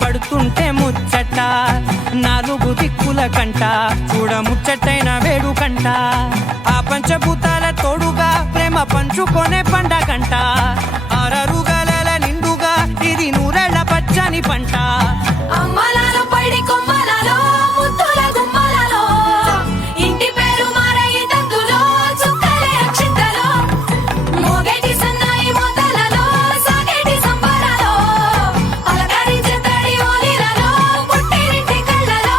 పడుతుంటే ముచ్చట నాలుగు దిక్కుల కంట చూడ ముచ్చటైన వేడు కంట ఆ పంచభూతాల తోడుగా ప్రేమ పంచుకొనే పండగంట ఆరరుగల నిండుగా ఇది నూరెళ్ళ పచ్చని పంట అమ్మలాలో పడి కొమ్మలలో ముద్దుల గుమ్మలలో ఇంటి పేరు మారయి తందులో చుక్కలే అక్షింతలో మోగేటి సన్నాయి మోతలలో సాగేటి సంబరాలో అలకరించే తడి ఓలిలలో పుట్టినింటి కళ్ళలో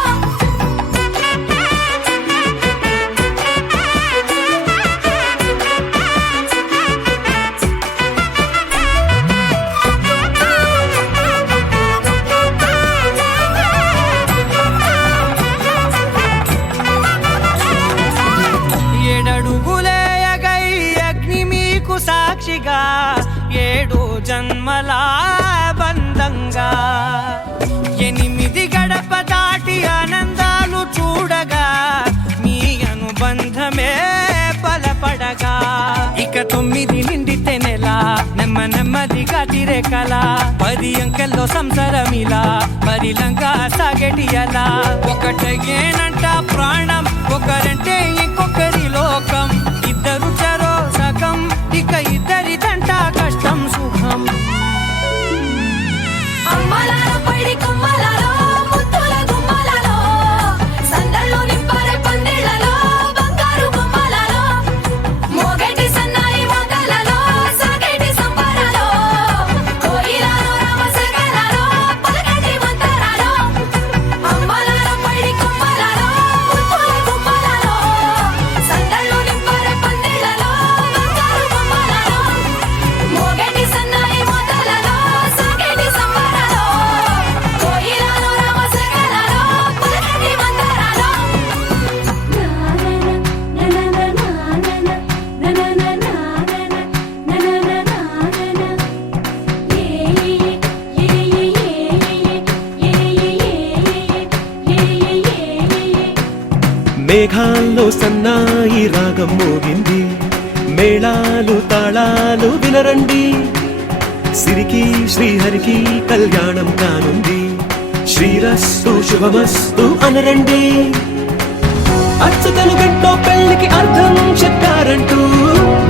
ఏడడుగులేయగై అగ్ని మీకు సాక్షిగా 7 జన్మల బంధంగా 8 గడప దాటి ఆనందాలు చూడగా మీ అనుబంధమే బలపడగా ఇక 9 నిండితే నెల నెమ్మదిగా తిరేకల 10 అంకెల్లో సంసారమిలా పరిలంగా సాగేటియలా ఒకటేనంట ప్రాణం ఒకరంటే ఇంకొకరి లోకం ఇద్దరు చరో సగం ఇక ఇద్దరిదంట కష్టం సుఖం అమ్మలాలో పడి కొమ్మలలో ముద్దుల గుమ్మలలో సందళ్ళు నింపరే పందిళ్ళలో బంగారు గుమ్మలలో మోగేటి సన్నాయి మోతలలో సాగేటి సంబరాలో కోయిలలో రామసగలలో పలకేటి మంతరాలో అమ్మలాలో పడి కొమ్మలలో ముద్దుల గుమ్మలలో సందళ్ళు నింపరే పందిళ్ళలో బంగారు గుమ్మలలో మోగేటి సన్నాయి మోతలలో సాగేటి సంబరాలో కోయిలలో రామసగలలో పలకేటి మంతరాలో మేఘాల్లో సన్నాయి రాగం మోగింది మేళాలు తాళాలు వినరండి సిరికి శ్రీహరికి కళ్యాణం కానుంది శ్రీరస్తు శుభమస్తు అనరండి అచ్చతలు గంటో పెళ్లికి అర్థం చెప్పారంటూ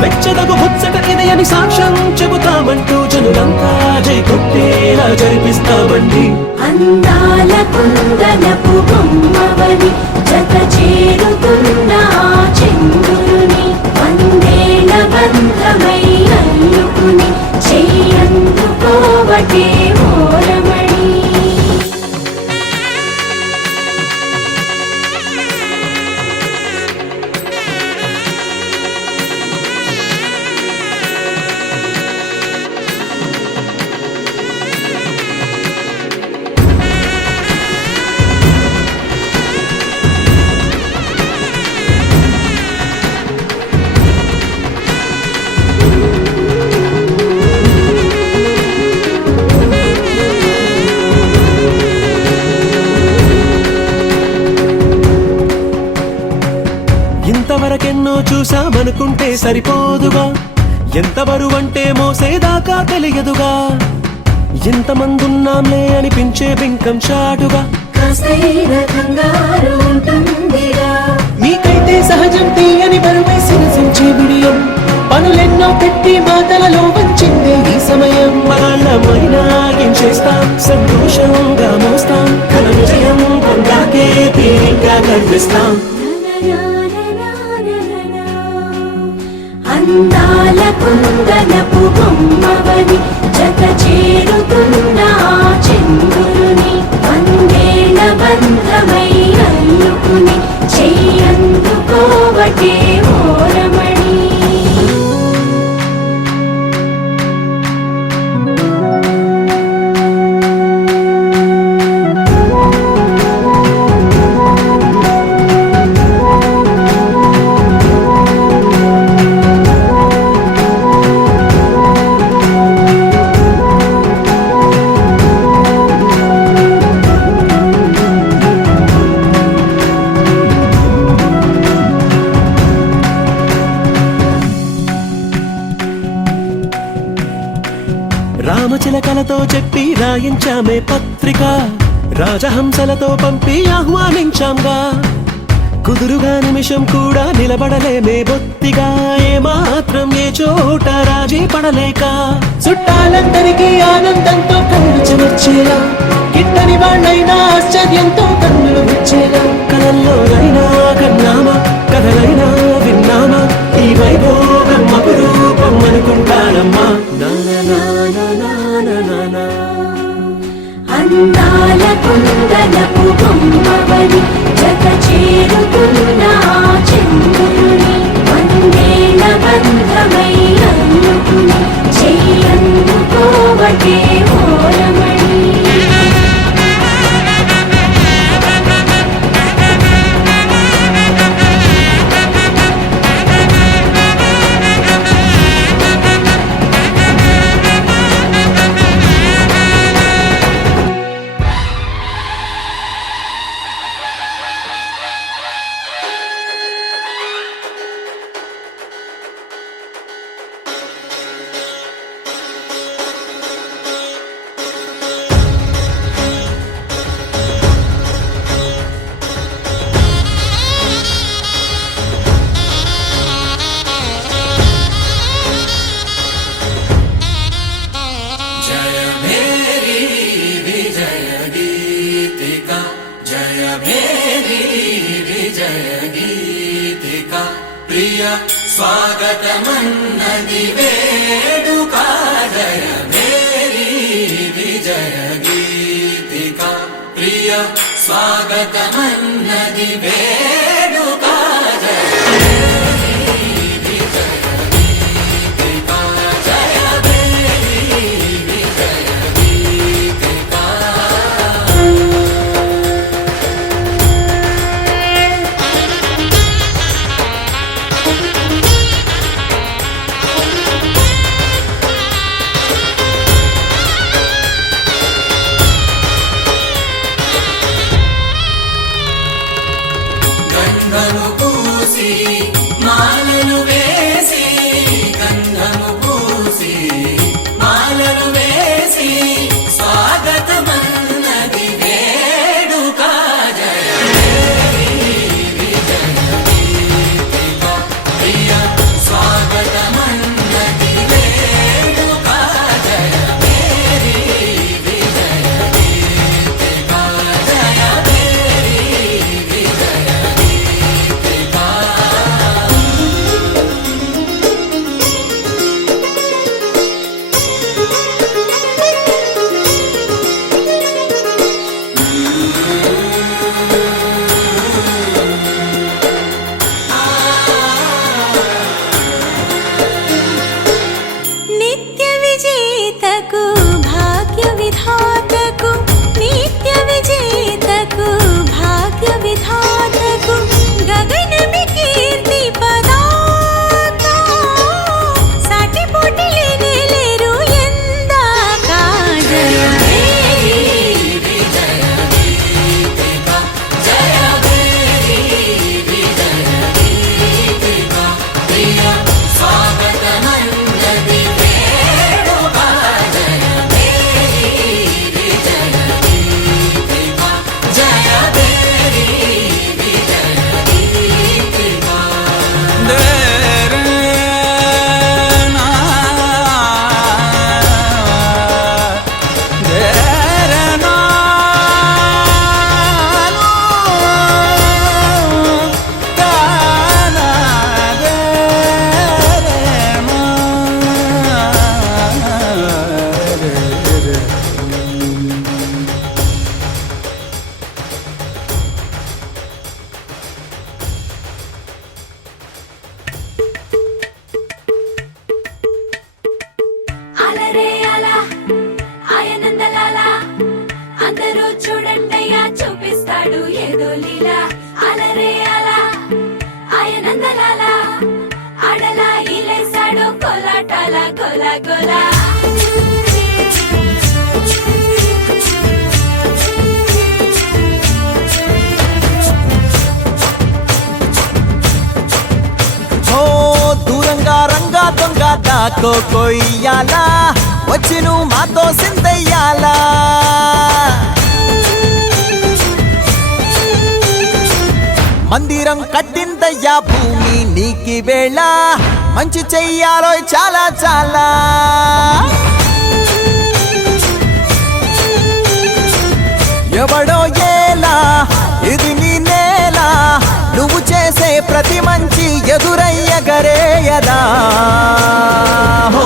మెచ్చదగు ముచ్చట ఇది అని సాక్ష్యం చెబుతామంటూ జనులంతా జై కొట్టేలా జరిపిస్తామండి అందాల కుందనపు బొమ్మవని జత చేరుతున్న ఆ చంద్రుని వందేల బంధమై అల్లుకుని చెయ్యందుకోవటే మోరమణి ఇంతవరకెన్నో చూసామనుకుంటే సరిపోదుగా ఎంత బరువంటే మోసేదాకా తెలియదుగా ఎంతమందున్నాంలే అనిపించే బింకం చాటుగా కాస్తైన కంగారు ఉంటుందిగా మీకైతే సహజం తీయని బరువే సిరసించే బిడియం పనులెన్నో పెట్టి మాటలలో వచ్చిందే ఈ సమయం మనమైనా ఏం చేస్తాం సంతోషంగా మోస్తాం ఘన విజయం పొందాకే తీరిగ్గా కనిపిస్తాం అందాల కుందనపు బొమ్మవని జత చేరుతున్న ఆ చంద్రుని వందేల బంధమై అల్లుకుని చెయ్యందుకోవటే మోరమణి రామచిలకలతో చెప్పి రాయించామే పత్రిక, రాజహంసలతో పంపి ఆహ్వానించాంగా. కుదురుగా నిమిషం కూడా నిలబడలేమే బొత్తిగా, ఏమాత్రం ఏ చోట రాజీ పడలేక. చుట్టాలందరికీ ఆనందంతో కళ్ళు చెమర్చేలా, గిట్టని వాళ్ళైనా ఆశ్చర్యంతో కన్నులు విచ్చేలా. కలల్లోనైనా కన్నామా, కథలైనా విన్నామా, ఈ వైభోగం అపురూపం అనుకుంటానమ్మా. అందాల కుందనపు బొమ్మవని జత చేరుతున్న ఆ చంద్రుని, వందేల బంధమై అల్లుకుని చెయ్యందుకోవటే ఓరమణి. ప్రియ స్వాగతమన్నది వేడుక, జయ మేరీ విజయ గీతిక. ప్రియ స్వాగతమన్నది వేడుక, జయ మేరీ విజయ గీతిక. జయ మేరీ విజయ గీతిక. గంధము పూసి మాలలు వేసి, గంధము పూసి మాలలు వేసి, స్వాగతమన్నది వేడుక, జయ మేరీ విజయ గీతిక. ప్రియ స్వాగతమన్నది వేడుక, జయ మేరీ విజయ గీతిక. జయ మేరీ విజయ గీతిక. నిత్య విజేతకు భాగ్య విధాతకు, నిత్య విజేతకు భాగ్య విధాతకు, గగనమి కీర్తి పదాక, సాటిపోటి లేనే లేరు ఎందాక. జయ మేరీ విజయ గీతిక. జయ మేరీ విజయ గీతిక. ప్రియ స్వాగతమన్నది వేడుక, జయ మేరీ విజయ గీతిక. జయ మేరీ విజయ గీతిక. అలరే అలా ఆయనందలాల, అందరూ చూడండయ్యా చూపిస్తాడు ఏదో లీలా. అలరే అలా ఆయనందలాల, ఆడలా ఈలేశాడు కోలాటాల గోల గోల. ఓ దూరంగా రంగా దొంగ దాకో కొయ్యాలా, వచ్చి నువ్వు మాతో సిందయ్యాలా మందిరం కట్టిందయ్యా భూమి నీకి వేళ మంచి చెయ్యాలో చాలా చాలా ఎవడో ఏలా ఇది నీ నేల నువ్వు చేసే ప్రతి మంచి ఎదురయ్యగరేయదా హో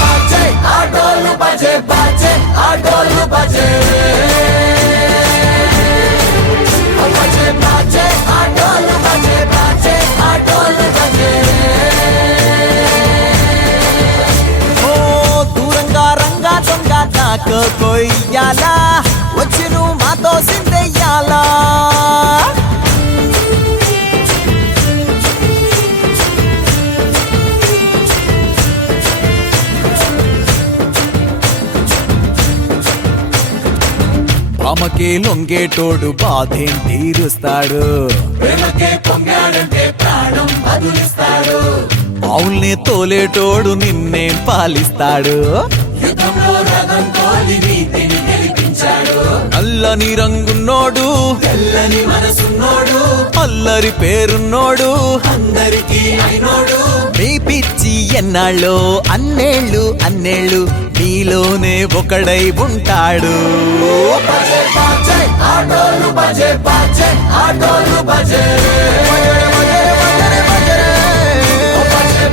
బజే ఆటోలు బజే బజే ఆటోలు బజే బజే బజే ఆటోలు బజే బజే ఆటోలు బజే ఓ దూరంగా రంగా దొంగ నాకు కొయ్యాలా వచ్చి నువ్వు మాతో సిందెయ్యాలా అమ్మకే లొంగేటోడు బాధేం తీరుస్తాడు ప్రేమకే పొంగాడంటే ప్రాణం బదులిస్తాడు ఆవుల్ని తోలేటోడు నిన్నేం పాలిస్తాడు యుద్ధంలో రథం తోలి నీతిని గెలిపించాడు నల్లని రంగున్నోడు తెల్లని మనసున్నోడు అల్లరి పేరున్నోడు అందరికీ అయినోడు మీ పిచ్చి ఎన్నాళ్ళు అన్నేళ్ళు అన్నేళ్ళు నీలోనే ఒకడై ఉంటాడు బజే బజే ఆటోలు బజే బజే ఆటోలు బజే బజే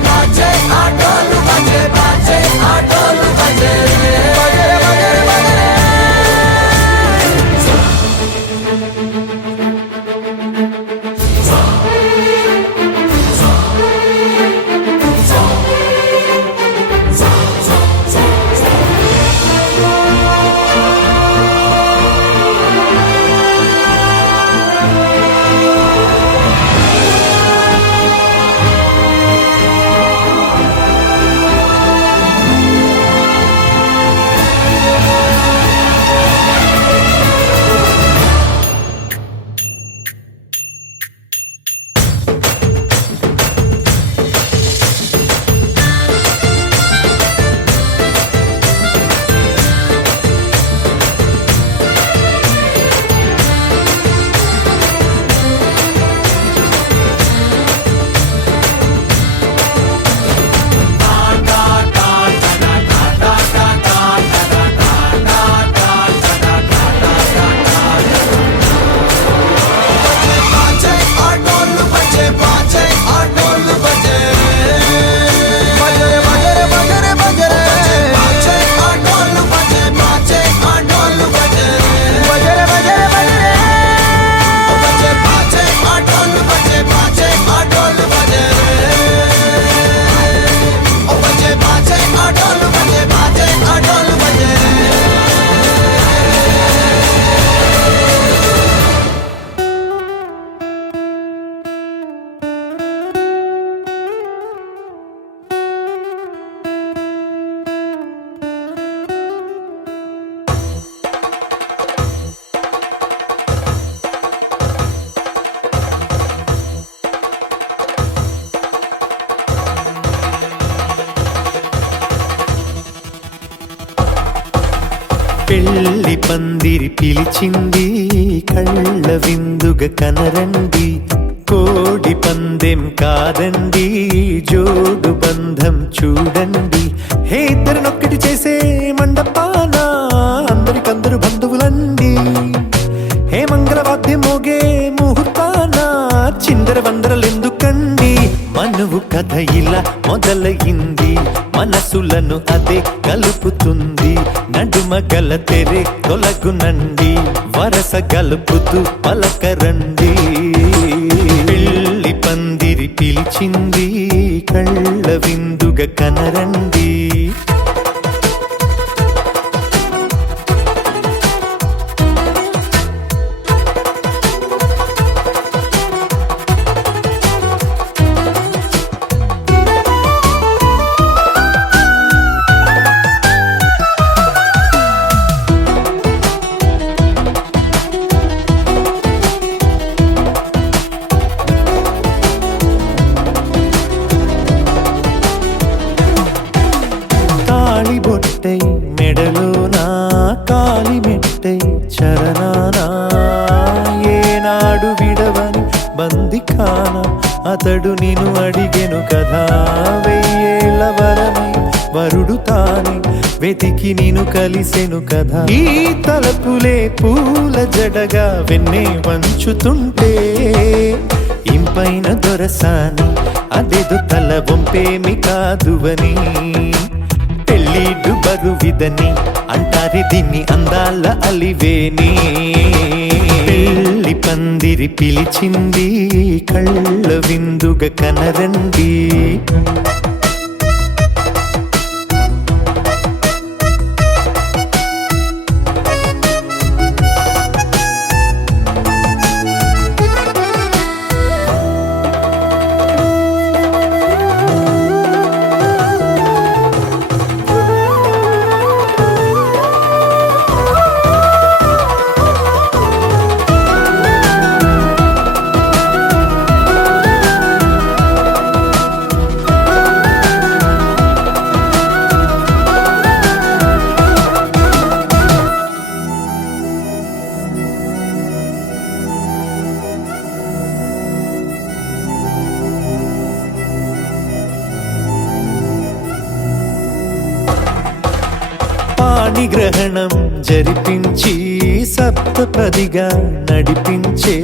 బజే ఆటోలు బజే బజే ఆటోలు బజే పెళ్లి పందిరి పిలిచింది కళ్ళ విందుగా కనరండి కోడి పందెం కాదండి జోడు బంధం చూడండి హే ఇద్దరినొక్కటి చేసే మండపాన అందరికందరు బంధువులండి హే మంగళవాద్యం మోగే ముహూర్తాన చిందర వందరలెందుకండి మనువు కథ ఇలా మొదలయింది మనసులను అదే కలుపుతుంది నడుమ గల తెరే తొలగునండి వరస గలుపుతూ పలకరండి పెళ్లి పందిరి పిలిచింది కళ్ళ విందుగా కనరండి అతడు నిన్ను అడిగెను కదా వెయ్యేళ్ళ వరమై వరుడు తానే వెతికి నిన్ను కలిసెను కదా ఈ తలపులే పూల జడగా వెన్నే వంచుతుంటే ఇంపైన దొరసాని అదేదో తల వంపేమి కాదువని పెళ్ళిడు బరువిదని అంటారే దీన్ని అందాల అలివేని పెళ్లి పందిరి పిలిచింది కళ్ళ విందుగా కనరండి పాణిగ్రహణం జరిపించి సప్తపదిగా నడిపించే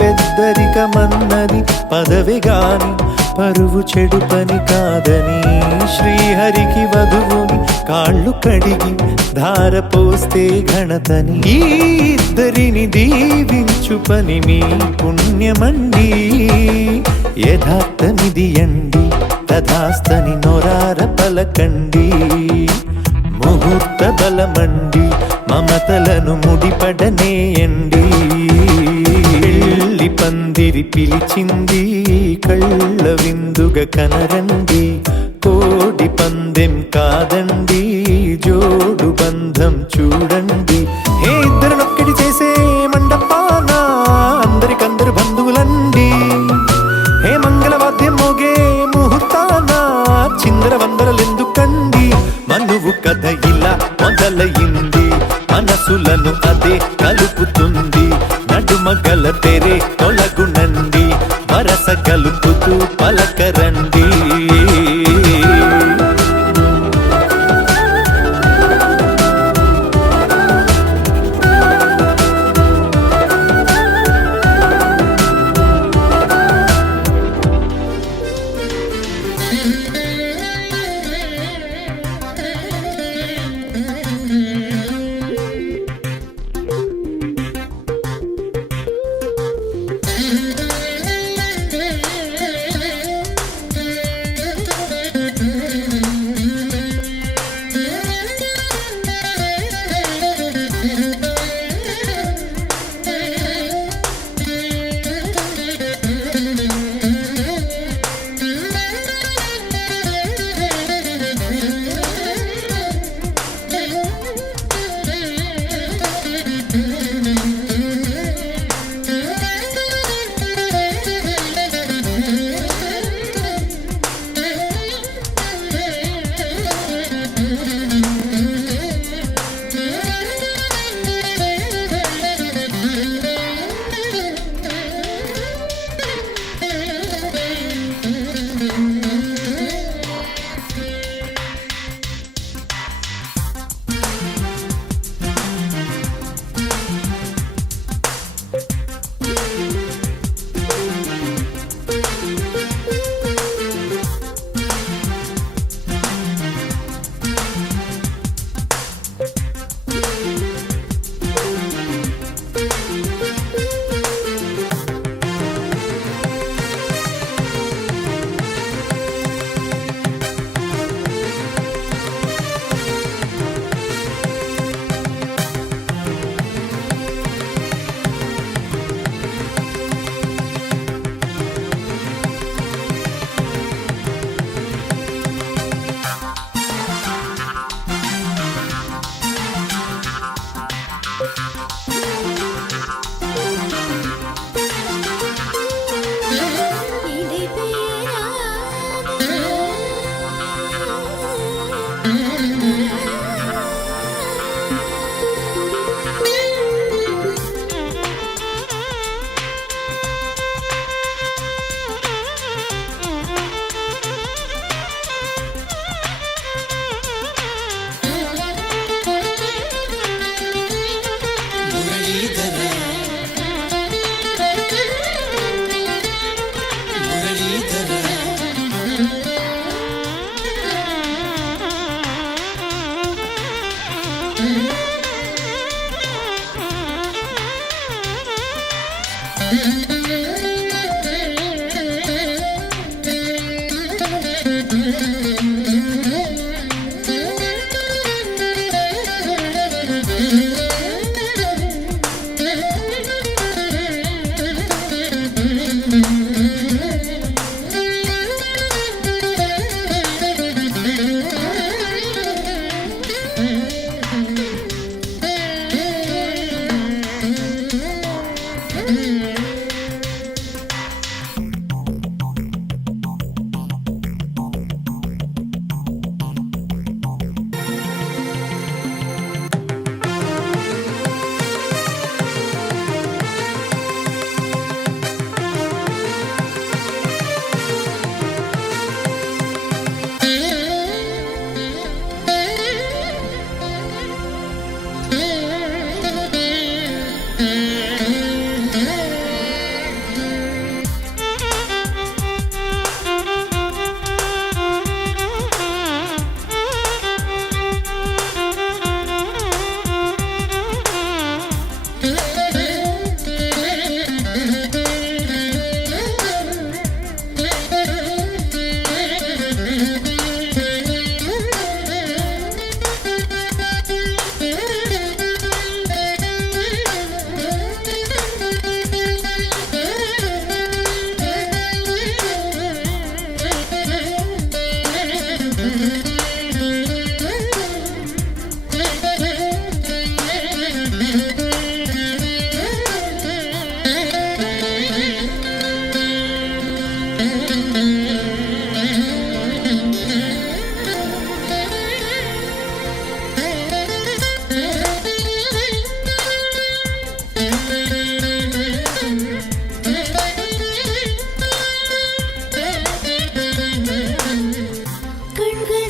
పెద్దరికమన్నది పదవి గాని పరువు చెడు పని కాదని శ్రీహరికి వధువుని కాళ్ళు కడిగి ధార పోస్తే ఘనతని ఈ ఇద్దరిని దీవించు పని మీ పుణ్యమండి యథార్థమిది అండి తథాస్తని నొరార పలకండి ముహూర్త బలమండి మమతలను ముడిపడనేయండి పెళ్లి పందిరి పిలిచింది కళ్ళ విందుగా కనరండి కోడి పందెం కాదండి జోడు బంధం చూడండి ఏ ఇద్దరినొక్కటి చేసే మండపాన అందరికందరు బంధువులండి హే మంగళవాద్యం మోగే ముహూర్తాన చిందర వందరలెందుకండి మనువు కథ ఇలా మొదలయింది మనసులను అదే కలుపుతుంది నడుమ గల తెరే తొలగునండి వరస కలుపుతూ పలకరండి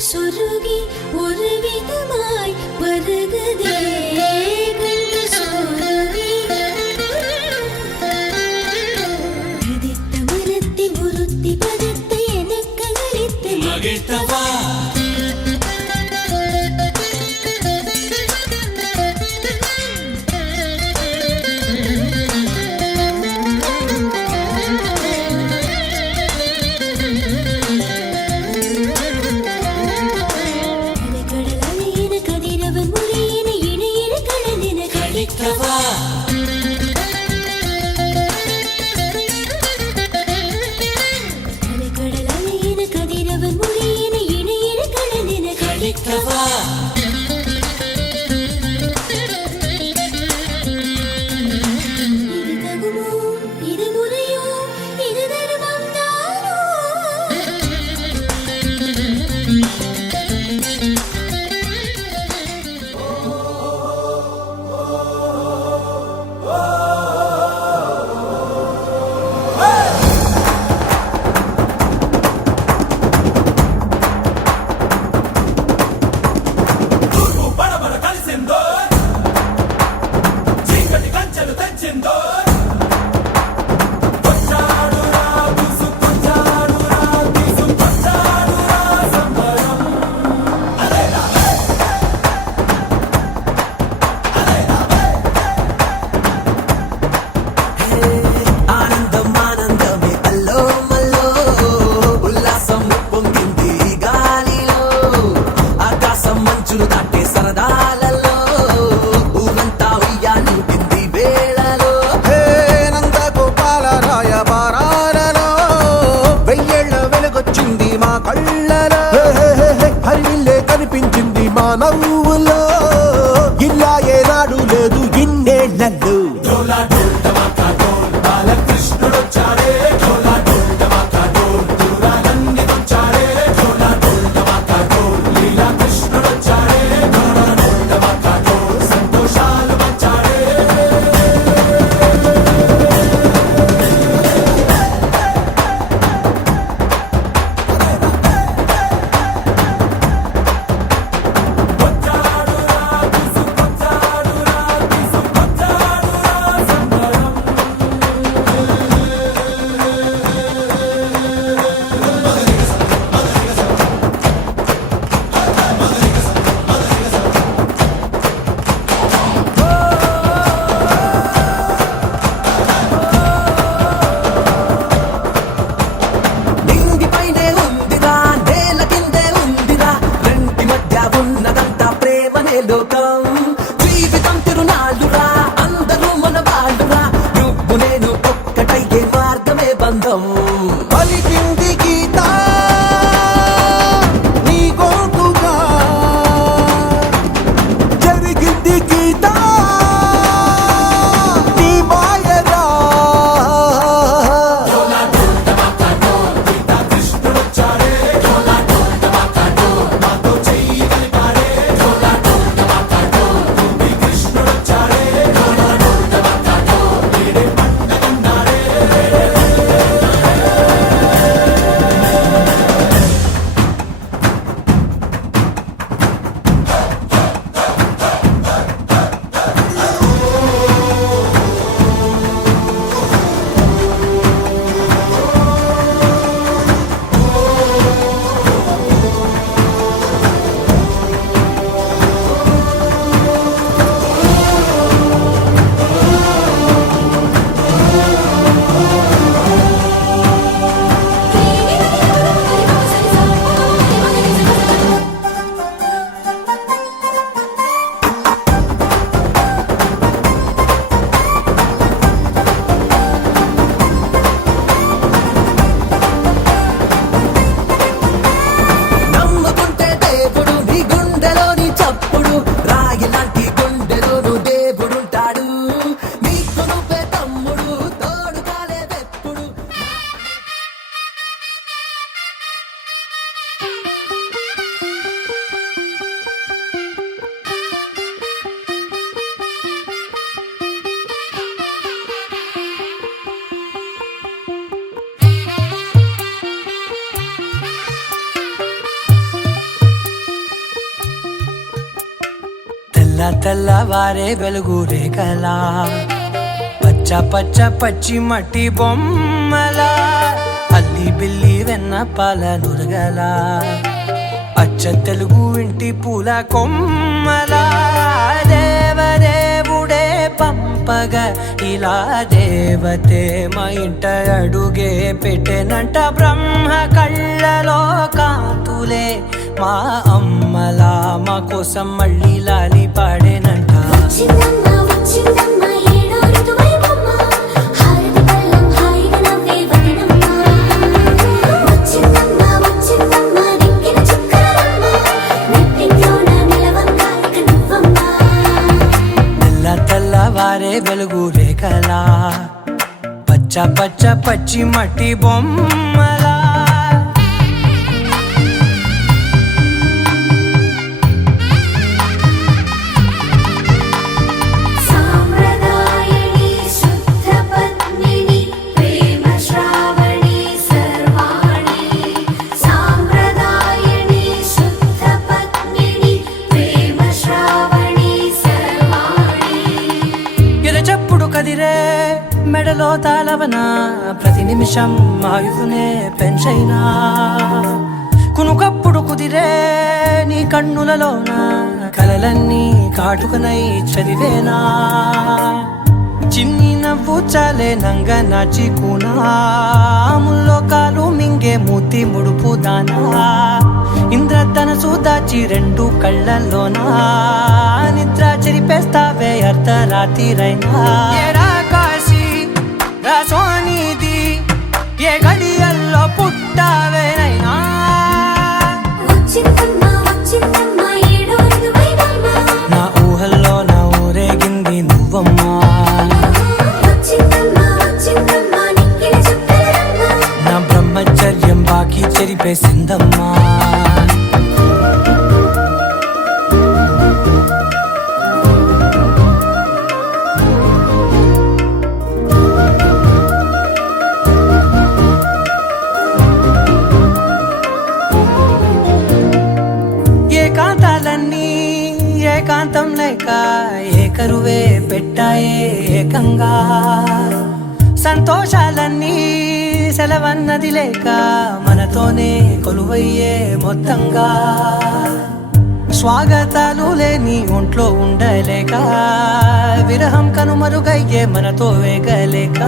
சொருகி ஒரு விதமாய் வருகுதே கண்டு சொருகி விதித்த மனத்தை உறுத்தி பதத்தை எனக்கு அளித்து மகிழ்த்தவா కనిపించింది మా నవ్వులో ఇలా ఏనాడు లేదు ఇన్నేళ్లలో తెల్ల తెల్లవారే వెలుగు రేఖలా పచ్చ పచ్చ పచ్చి మట్టి బొమ్మలా అల్లి బిల్లి వెన్న పాల నురగలా అచ్చ తెలుగు ఇంటి పూల కొమ్మలా దేవదేవుడే పంపగా ఇలా దేవతే మా ఇంట అడుగే పెట్టెనంట బ్రహ్మ కళ్ళలో కాంతులే మా అమ్మలా మా కోసం మళ్ళీ లాలి పాడేనంట వచ్చిందమ్మ వచ్చిందమ్మ ఏడో ఋతువైవమ్మ హారతి పళ్ళం హాయిగా నవ్వే వదినమ్మ వచ్చిందమ్మ వచ్చిందమ్మ దిక్కిన చుక్కలమ్మ నెట్టింట్లోన నిలవంగా ఇక నువ్వమ్మ తెల్ల తెల్లవారే వెలుగు రేఖలా పచ్చ పచ్చ పచ్చి మట్టి బొమ్మలా సాంప్రదాయని శుద్ధ పద్మిని ప్రేమ శ్రావణి సర్వాణి సాంప్రదాయని శుద్ధ పద్మిని ప్రేమ శ్రావణి సర్వాణి ఎరచప్పుడు కదిరే మెడలో తాళవన ప్రతి నిమిషం ఆయువునే పెంచైనా కునుకప్పుడు కుదిరే నీ కన్నులలోన కలలన్నీ కాటుకనై చదివేనా చిన్ని నవ్వు చాలే నంగ నాచి కూనాముల్లో కాలు మింగే మూతి ముడుపు దానా ఇంద్రధనసు దాచి రెండు కళ్ళల్లోనా నిద్ర చెరిపేస్తావే అర్ధరాత్రిరైనా ఏరా కాశీ రా సోనిది ఏ గడియల్లో పుట్టావేనైనా వచ్చిందమ్మ వచ్చిందమ్మ ఏడో ఋతువైవమ్మ నా ఊహల్లో నా ఊరేగింది నువ్వమ్మా వచ్చిందమ్మ వచ్చిందమ్మ నిక్కిన చుక్కలమ్మ నా బ్రహ్మచర్యం బాకీ చెరిపేసిందమ్మా ఏకాంతాలన్నీ ఏకాంతం లేక ఏకరువే పెట్టాయే ఏకంగా సంతోషాలన్నీ సెలవన్నది లేక మనతోనే కొలువయ్యే మొత్తంగా స్వాగతాలు లేని ఒంట్లో ఉండలేక విరహం కనుమరుగయ్యే మనతో వేగలేక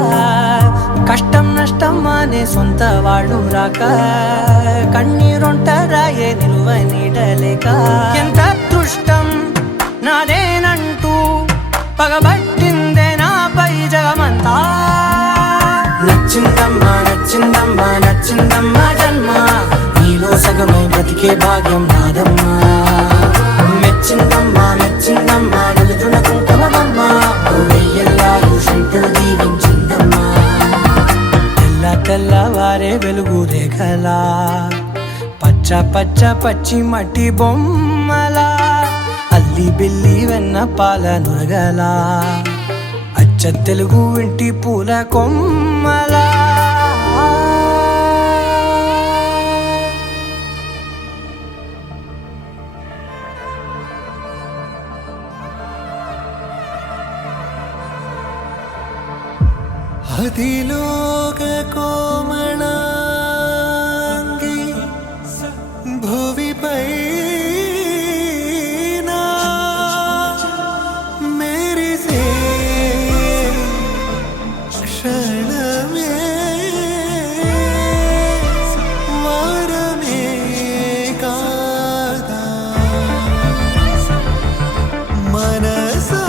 కష్టం నష్టం అనే సొంత వాళ్ళు రాక కన్నీరొంటరాయే నిలువ నీడలేక ఎంత అదృష్టం నాదేనంటూ పగబట్టిందే నాపై జగమంతా నచ్చిందమ్మా నచ్చిందమ్మా నచ్చిందమ్మా జన్మ నీలో సగమై బ్రతికే భాగ్యం నాదమ్మా మెచ్చిందమ్మా మెచ్చిందమ్మా నిలుతున్న కుంకుమమ్మా వెయ్యల్లాలు శంకరు దీవించిందమ్మా తెల్ల తెల్లవారే వెలుగు రేఖలా పచ్చ పచ్చ పచ్చి మట్టి బొమ్మలా అల్లి బిల్లి వెన్న పాల నురగలా అచ్చ తెలుగు ఇంటి పూల కొమ్మలా అధిలోక కోమళాంగి భువిపై మెరిసే క్షణమే వారమే కాదా మనసా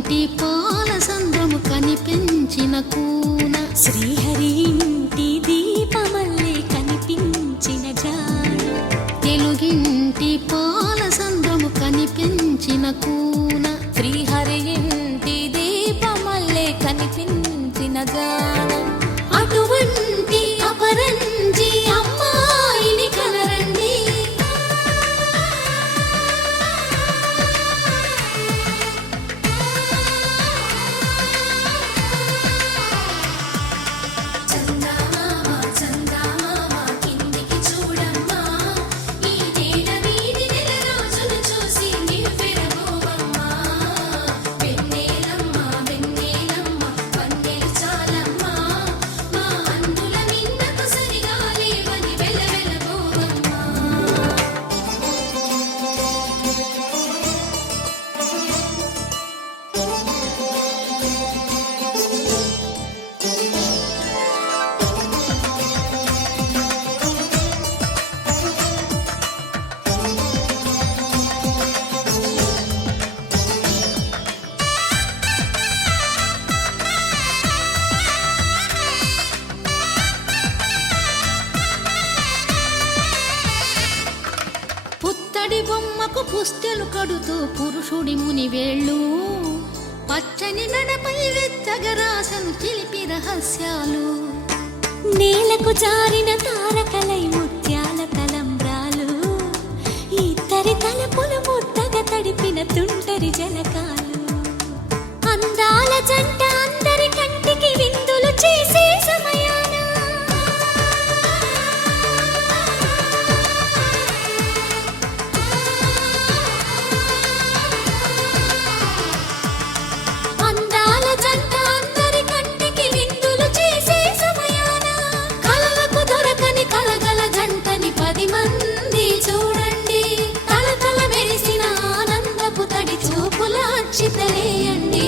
ఇంటి పాల సంద్రము కనిపించిన కూన శ్రీహరి ఇంటి దీపమల్లే కనిపించిన జాడ తెలుగింటి పాల సంద్రము కనిపించిన కూన శ్రీహరి ఇంటి దీపమల్లే కనిపించిన జాడ అటువంటి అపరంజి అమ్మాయిని కనరండి చందమామ చందమామ కిందికి చూడమ్మా ఈ నేల వీధి నెల రోజులు చూసి నివ్వెరబోవమ్మా వెన్నెలమ్మ వెన్నెలమ్మ వన్నెలు చాలమ్మా మా అందుల మిన్నకు సరిగా లేవని వెలవెలబోవమ్మా పుత్తడి బొమ్మకు పుస్తెలు కడుతూ పురుషుడి ముని వేళ్ళు పచ్చని మెడపై వెచ్చగరాసను చిలిపి రహస్యాలు నేలకు జారిన తారకలై ముత్యాల తలంబ్రాలు ఇద్దరి తలపులు ముద్దగా తడిపిన తుంటరి జలకాలు అందాల జంట అందరి కంటికి విందులు చేసే సమయాన అందాల జంట అందరి కంటికి విందులు చేసే సమయాన కలలకు దొరకని కలగల జంటని 10 మంది చూడండి తలతల మెరిసిన ఆనందపు తడి చూపుల అక్షితలేయండి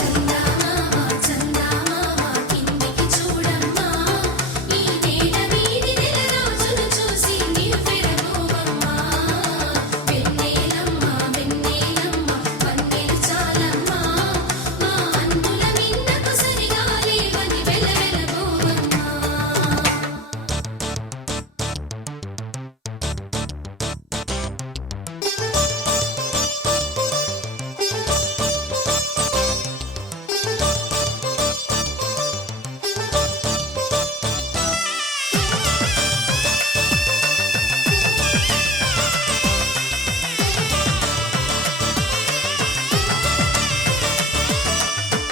చందమామ చందమామ కిందికి చూడమ్మా ఈ నేల వీధి నెల రోజులు చూసి నివ్వెరబోవమ్మా వెన్నెలమ్మ వెన్నెలమ్మ వన్నెలు చాలమ్మా మా అందుల మిన్నకు సరిగా లేవని వెలవెలబోవమ్మా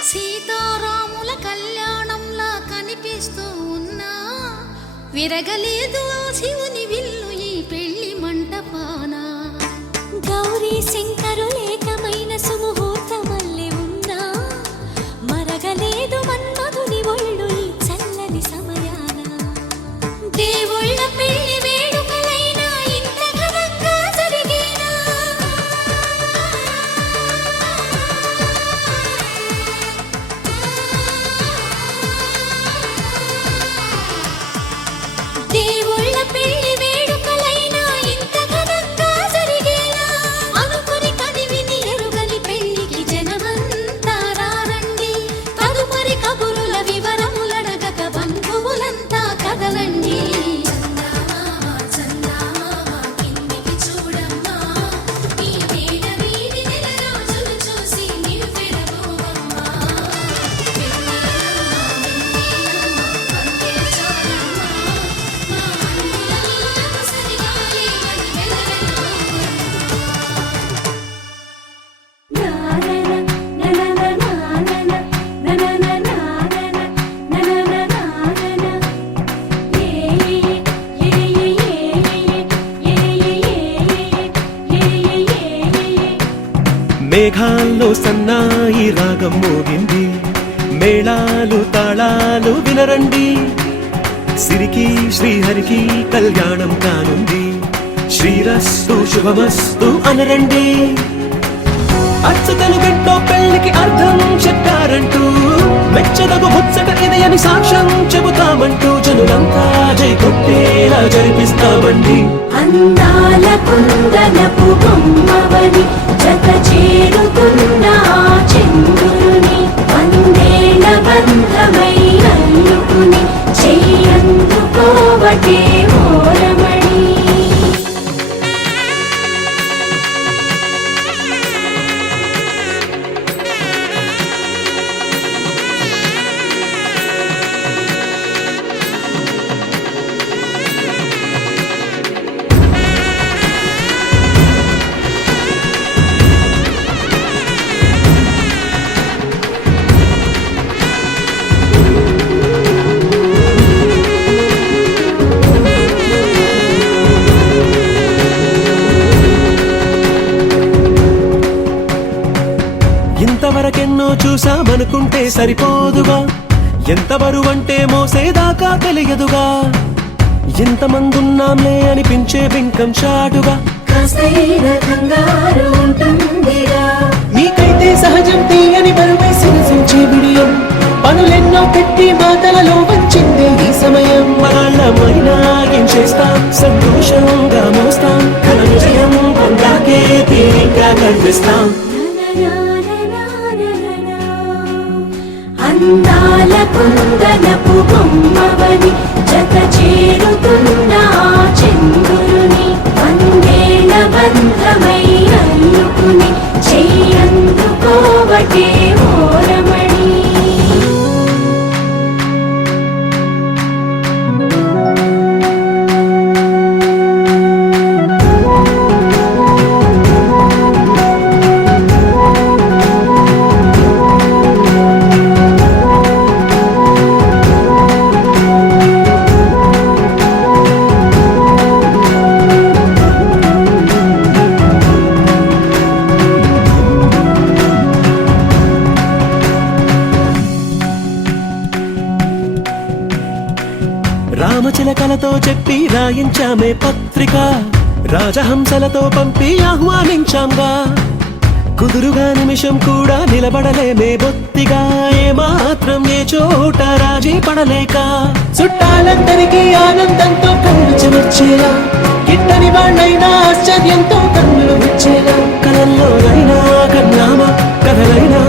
సీతారాముల కళ్యాణంలా కనిపిస్తూ ఉన్నా విరగలేదు ఆ శివుని విల్లు ఈ పెళ్లి మంటపాన గౌరీ శంకరులేకమైన సుముహూర్తమల్లె ఉన్నా మరగలేదు మన్మధుని ఒళ్ళు ఈ చల్లని సమయాన దేవుళ్ళ పెళ్లి వేడుకలైనా ఇంత ఘనంగా జరిగేనా దేవుళ్ళ పెళ్లి వేడుకలైనా ఇంత ఘనంగా జరిగేనా అనుకుని కదివిని ఎరుగని పెళ్లికి జనమంతా రారండి తదుపరి కబురుల వివరములడగక బంధువులంతా కదలండి చందమామ చందమామ కిందికి చూడమ్మా ఈ నేల వీధి నెల రోజులు చూసి నివ్వెరబోవమ్మా వెన్నెలమ్మ వెన్నెలమ్మ వన్నెలు చాలమ్మా మా అందుల మిన్నకు సరిగా లేవని మేఘాల్లో సన్నాయి రాగం మోగింది మేళాలు తాళాలు వినరండి సిరికి శ్రీహరికి కళ్యాణం కానుంది శ్రీరస్తు శుభమస్తు అనరండి అచ్చతలు గంటో పెళ్లికి అర్థం చెప్పారంటూ మెచ్చదగు ముచ్చట ఇది అని సాక్ష్యం చెబుతామంటూ జనులంతా జై కొట్టేలా జరిపిస్తామండి అందాల కుందనపు బొమ్మవని జత చేరుకున్న ఆ చెంగు మనకెన్నో చూసామనుకుంటే సరిపోదుగా, ఎంత బరువంటే మోసేదాకా తెలియదుగా, ఎంతమందున్నాంలే అనిపించే బింకం చాటుగా. కాస్తైన కంగారు ఉంటుందిరా, మీకైతే సహజం తీయని బరువై సిరసించే బిడియం, పనులెన్నో పెట్టి మాటలలో వంచిందే ఈ సమయం. వాళ్ళమైనా ఏం చేస్తాం, సంతోషంగా మోస్తాం, ఘన విజయం పొందాకే తీరిగ్గా కనిపిస్తాం. అందాల కుందనపు బొమ్మవని జత చేరుతున్న ఆ చంద్రుని వందేల బంధమై అల్లుకుని చెయ్యందుకోవటే ఓరమణి. రామచిలకలతో చెప్పి రాయించామే పత్రిక, రాజహంసలతో పంపి ఆహ్వానించాంగా, కుదురుగా నిమిషం కూడా నిలబడలేమే బొత్తిగా, ఏమాత్రం ఏ చోట రాజీ పడలేక, చుట్టాలందరికీ ఆనందంతో కళ్ళు చెమర్చేలా, గిట్టని వాళ్ళైనా ఆశ్చర్యంతో కన్నులు వచ్చేలా, కలల్లోనైనా కన్నామా కథలైనా